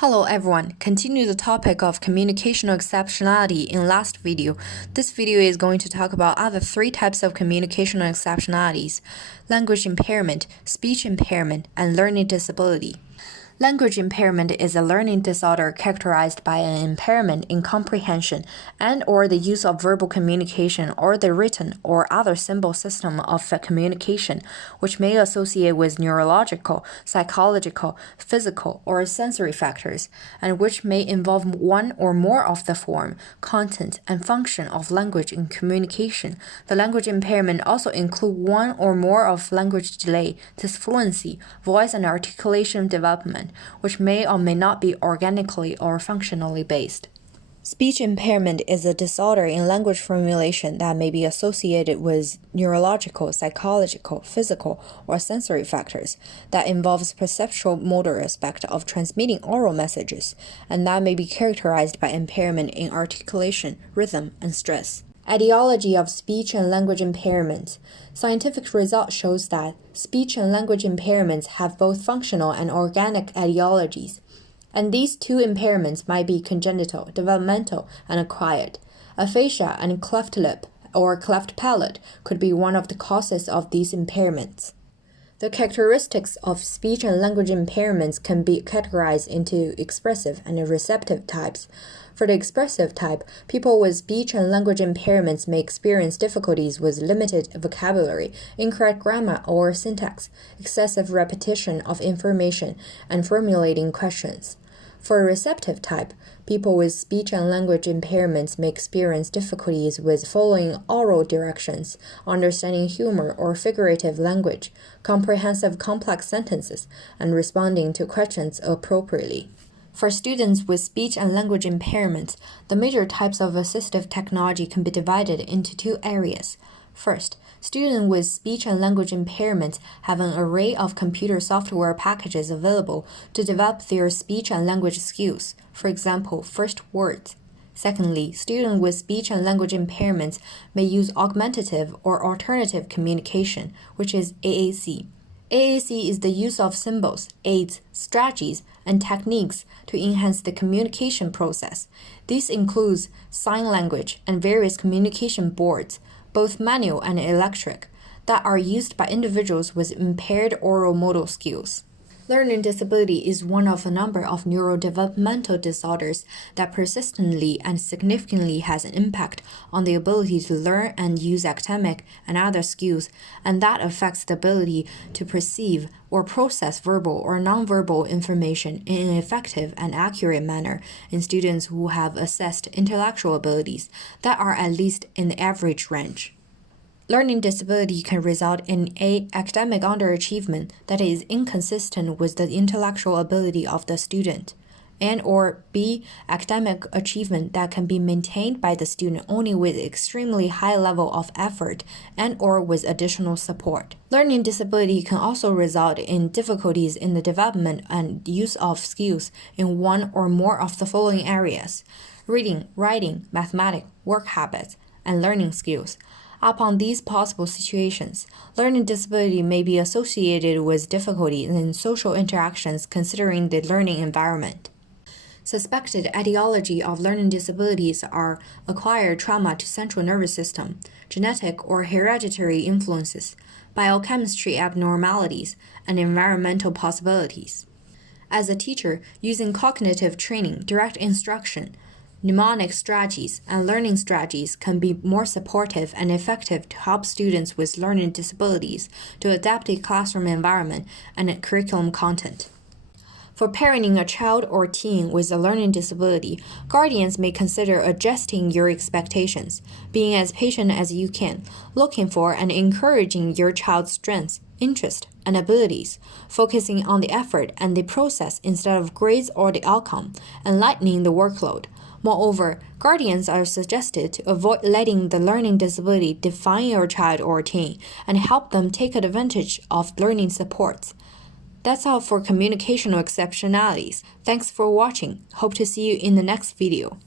Hello everyone, continue the topic of communicational exceptionality in last video. This video is going to talk about other three types of communicational exceptionalities: language impairment, speech impairment, and learning disability. Language impairment is a learning disorder characterized by an impairment in comprehension and/or the use of verbal communication or the written or other symbol system of communication, which may associate with neurological, psychological, physical, or sensory factors, and which may involve one or more of the form, content, and function of language in communication. The language impairment also include one or more of language delay, disfluency, voice and articulation development, which may or may not be organically or functionally based. Speech impairment is a disorder in language formulation that may be associated with neurological, psychological, physical, or sensory factors that involves perceptual motor aspect of transmitting oral messages, and that may be characterized by impairment in articulation, rhythm, and stress. Etiology of speech and language impairments. Scientific result shows that speech and language impairments have both functional and organic etiologies, and these two impairments might be congenital, developmental, and acquired. Aphasia and cleft lip or cleft palate could be one of the causes of these impairments. The characteristics of speech and language impairments can be categorized into expressive and receptive types. For the expressive type, people with speech and language impairments may experience difficulties with limited vocabulary, incorrect grammar or syntax, excessive repetition of information, and formulating questions. For a receptive type, people with speech and language impairments may experience difficulties with following oral directions, understanding humor or figurative language, comprehensive complex sentences, and responding to questions appropriately. For students with speech and language impairments, the major types of assistive technology can be divided into two areas. First, students with speech and language impairments have an array of computer software packages available to develop their speech and language skills, for example, first words. Secondly, students with speech and language impairments may use augmentative or alternative communication, which is AAC. AAC is the use of symbols, aids, strategies, and techniques to enhance the communication process. This includes sign language and various communication boards, both manual and electric, that are used by individuals with impaired oral motor skills. Learning disability is one of a number of neurodevelopmental disorders that persistently and significantly has an impact on the ability to learn and use academic and other skills, and that affects the ability to perceive or process verbal or nonverbal information in an effective and accurate manner in students who have assessed intellectual abilities that are at least in the average range. Learning disability can result in A. Academic underachievement that is inconsistent with the intellectual ability of the student, and or B. Academic achievement that can be maintained by the student only with extremely high level of effort and or with additional support. Learning disability can also result in difficulties in the development and use of skills in one or more of the following areas: reading, writing, mathematics, work habits, and learning skills. Upon these possible situations, learning disability may be associated with difficulty in social interactions considering the learning environment. Suspected etiology of learning disabilities are acquired trauma to central nervous system, genetic or hereditary influences, biochemistry abnormalities, and environmental possibilities. As a teacher, using cognitive training, direct instruction, mnemonic strategies, and learning strategies can be more supportive and effective to help students with learning disabilities to adapt a classroom environment and curriculum content. For parenting a child or teen with a learning disability, guardians may consider adjusting your expectations, being as patient as you can, looking for and encouraging your child's strengths, interests, and abilities, focusing on the effort and the process instead of grades or the outcome, and lightening the workload. Moreover, guardians are suggested to avoid letting the learning disability define your child or teen and help them take advantage of learning supports. That's all for communicational exceptionalities. Thanks for watching. Hope to see you in the next video.